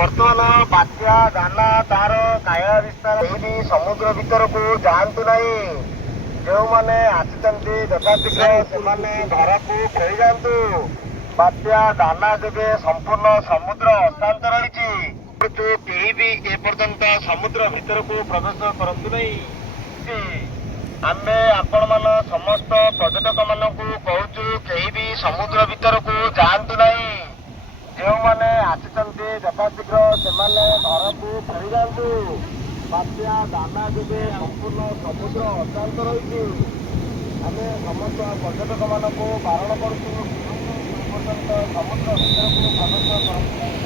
ବର୍ତ୍ତମାନ ବାତ୍ୟା ଦାନା ତାର କାୟା ବିସ୍ତାର ହେଇନି ସମୁଦ୍ର ଭିତରକୁ ଯାଆନ୍ତୁ ନାହିଁ। ଯେଉଁମାନେ ଆସିଛନ୍ତି ଯଥାଶୀଘ୍ର ସେମାନେ ଘରକୁ ଫେରିଯାଆନ୍ତୁ। ବାତ୍ୟା ଦାନା ଯୋଗେ ସମ୍ପୂର୍ଣ୍ଣ ସମୁଦ୍ର ଅଶାନ୍ତ ରହିଛି। କେହି ବି ଏପର୍ଯ୍ୟନ୍ତ ସମୁଦ୍ର ଭିତରକୁ ପ୍ରବେଶ କରନ୍ତୁ ନାହିଁ। ଆମେ ଆପଣମାନ ସମସ୍ତ ପର୍ଯ୍ୟଟକ ମାନଙ୍କୁ କହୁଛୁ କେହି ବି ସମୁଦ୍ର ଭିତରକୁ ଯାଆନ୍ତୁ ନାହିଁ। ଯେଉଁମାନେ ଆସିଛନ୍ତି ଯଥାଶୀଘ୍ର ସେମାନେ ଘରକୁ ଫେରିଯାଆନ୍ତୁ। ବାତ୍ୟା ଦାନା ଯୋଗେ ସମ୍ପୂର୍ଣ୍ଣ ସମୁଦ୍ର ଅଶାନ୍ତ ରହିଛି। ଆମେ ସମସ୍ତ ପର୍ଯ୍ୟଟକ ମାନଙ୍କୁ ବାରଣ କରୁଛୁ ଏପର୍ଯ୍ୟନ୍ତ ସମୁଦ୍ର ଭିତରକୁ ପ୍ରବେଶ କରନ୍ତୁ ନାହିଁ।